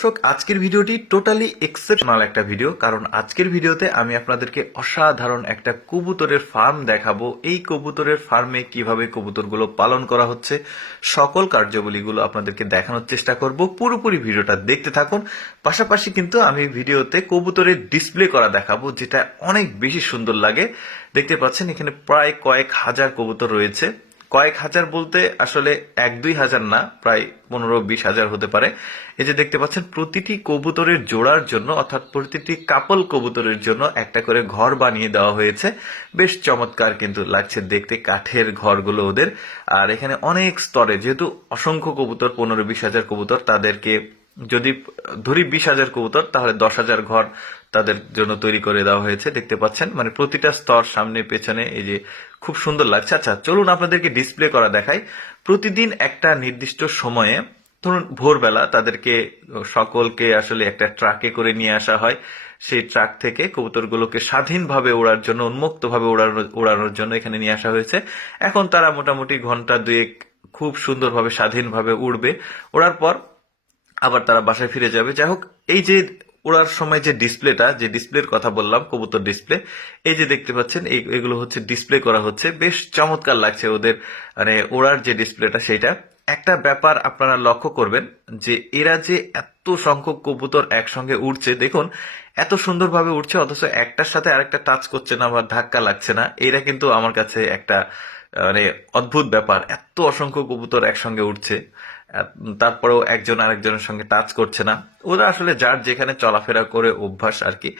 দর্শক, আজকের ভিডিওটি টোটালি এক্সেপশনাল একটা ভিডিও, কারণ আজকের ভিডিওতে আমি আপনাদেরকে অসাধারণ একটা কবুতরের ফার্ম দেখাবো। এই কবুতরের ফার্মে কিভাবে কবুতরগুলো পালন করা হচ্ছে সকল কার্যাবলীগুলো আপনাদেরকে দেখানোর চেষ্টা করব। পুরোপুরি ভিডিওটা দেখতে থাকুন। পাশাপাশি কিন্তু আমি ভিডিওতে কবুতরের ডিসপ্লে করা দেখাবো, যেটা অনেক বেশি সুন্দর লাগে। দেখতে পাচ্ছেন এখানে প্রায় কয়েক হাজার কবুতর রয়েছে। কয়েক হাজার বলতে আসলে 1-2 হাজার না, প্রায় 15-20 হাজার হতে পারে। এই যে দেখতে পাচ্ছেন প্রতিটি কবুতরের জোড়ার জন্য, অর্থাৎ প্রতিটি কাপল কবুতরের জন্য একটা করে ঘর বানিয়ে দেওয়া হয়েছে। বেশ চমৎকার কিন্তু লাগছে দেখতে, কাঠের ঘরগুলো ওদের। আর এখানে অনেক স্তরে, যেহেতু অসংখ্য কবুতর, 15-20 হাজার কবুতর, তাদেরকে যদি ধরি 20 হাজার কবুতর, তাহলে 10 হাজার ঘর তাদের জন্য তৈরি করে দেওয়া হয়েছে। দেখতে পাচ্ছেন মানে প্রতিটা স্তর, সামনে পেছনে, এই যে খুব সুন্দর লাগছে। আচ্ছা চলুন আপনাদেরকে ডিসপ্লে করা দেখাই। প্রতিদিন একটা নির্দিষ্ট সময়ে, ধরুন ভোরবেলা, তাদেরকে সকলকে আসলে একটা ট্রাকে করে নিয়ে আসা হয়। সেই ট্রাক থেকে কবুতরগুলোকে স্বাধীনভাবে ওড়ার জন্য, উন্মুক্তভাবে ওড়ানোর জন্য এখানে নিয়ে আসা হয়েছে। এখন তারা মোটামুটি ঘন্টা দুয়েক খুব সুন্দরভাবে স্বাধীনভাবে উড়বে। ওড়ার পর আবার তারা বাসায় ফিরে যাবে। যাই হোক, এই যে ওড়ার সময় যে ডিসপ্লেটা, যে ডিসপ্লের কথা বললাম, কবুতর ডিসপ্লে, এই যে দেখতে পাচ্ছেন এগুলো হচ্ছে ডিসপ্লে করা হচ্ছে। বেশ চমৎকার লাগছে ওদের মানে ওড়ার যে ডিসপ্লেটা, সেইটা। একটা ব্যাপার আপনারা লক্ষ্য করবেন যে এরা যে এত সংখ্যক কবুতর একসঙ্গে উড়ছে, দেখুন এত সুন্দরভাবে উঠছে, অথচ একটার সাথে আরেকটা টাচ করছে না বা ধাক্কা লাগছে না। এরা কিন্তু আমার কাছে একটা মানে অদ্ভুত ব্যাপার, এত অসংখ্য কবুতর একসঙ্গে উঠছে, তারপরেও একজন আরেকজনের সঙ্গে টাচ করছে না। ওরা আসলে যার যেখানে চলাফেরা করে অভ্যাস আর কি।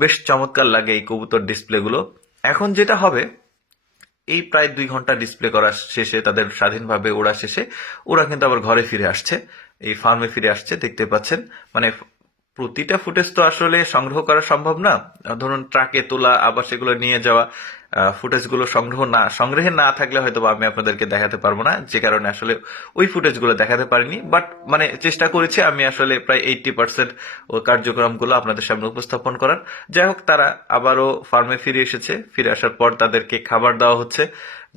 বেশ চমৎকার লাগে এই কবুতর ডিসপ্লে গুলো। এখন যেটা হবে, এই প্রায় 2 ঘন্টা ডিসপ্লে করা শেষে, তাদের স্বাধীনভাবে ওড়া শেষে, ওরা কিন্তু আবার ঘরে ফিরে আসছে, এই ফার্মে ফিরে আসছে। দেখতে পাচ্ছেন মানে প্রতিটা ফুটেজ তো আসলে সংগ্রহ করা সম্ভব না। ধরুন ট্রাকে তোলা, আবার সেগুলো নিয়ে যাওয়া, ফুটেজগুলো সংগ্রহে না থাকলে হয়তো আমি আপনাদেরকে দেখাতে পারবো না, যে কারণে আসলে ওই ফুটেজগুলো দেখাতে পারিনি। বাট মানে চেষ্টা করেছি আমি আসলে প্রায় 80% ও কার্যক্রমগুলো আপনাদের সামনে উপস্থাপন করার। যাই হোক, তারা আবারও ফার্মে ফিরে এসেছে। ফিরে আসার পর তাদেরকে খাবার দেওয়া হচ্ছে।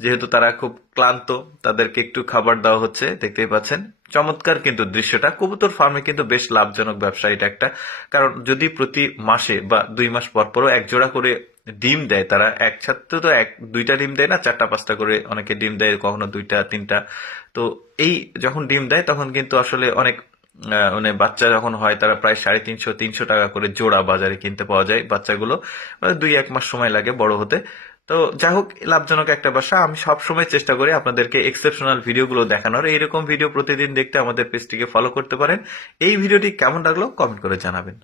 যেহেতু তারা খুব ক্লান্ত, তাদেরকে একটু খাবার দেওয়া হচ্ছে। দেখতেই পাচ্ছেন চমৎকার কিন্তু দৃশ্যটা। কবুতর ফার্মে কিন্তু বেশ লাভজনক ব্যবসা এটা একটা। কারণ যদি প্রতি মাসে বা 2 মাস পর পরও এক জোড়া করে ডিম দেয়, তারা একসাথে তো 2টা ডিম দেয় না, 4টা-5টা করে অনেকে ডিম দেয়, কখনো 2টা-3টা। তো এই যখন ডিম দেয় তখন কিন্তু আসলে অনেক মানে বাচ্চা যখন হয়, তারা প্রায় 350-300 টাকা করে জোড়া বাজারে কিনতে পাওয়া যায় বাচ্চাগুলো। মানে 2-1 মাস সময় লাগে বড় হতে। তো যাই হোক, লাভজনক একটা ব্যবসা। আমি সবসময় চেষ্টা করি আপনাদেরকে এক্সেপশনাল ভিডিওগুলো দেখানোর। এইরকম ভিডিও প্রতিদিন দেখতে আমাদের পেজটিকে ফলো করতে পারেন। এই ভিডিওটি কেমন লাগলো কমেন্ট করে জানাবেন।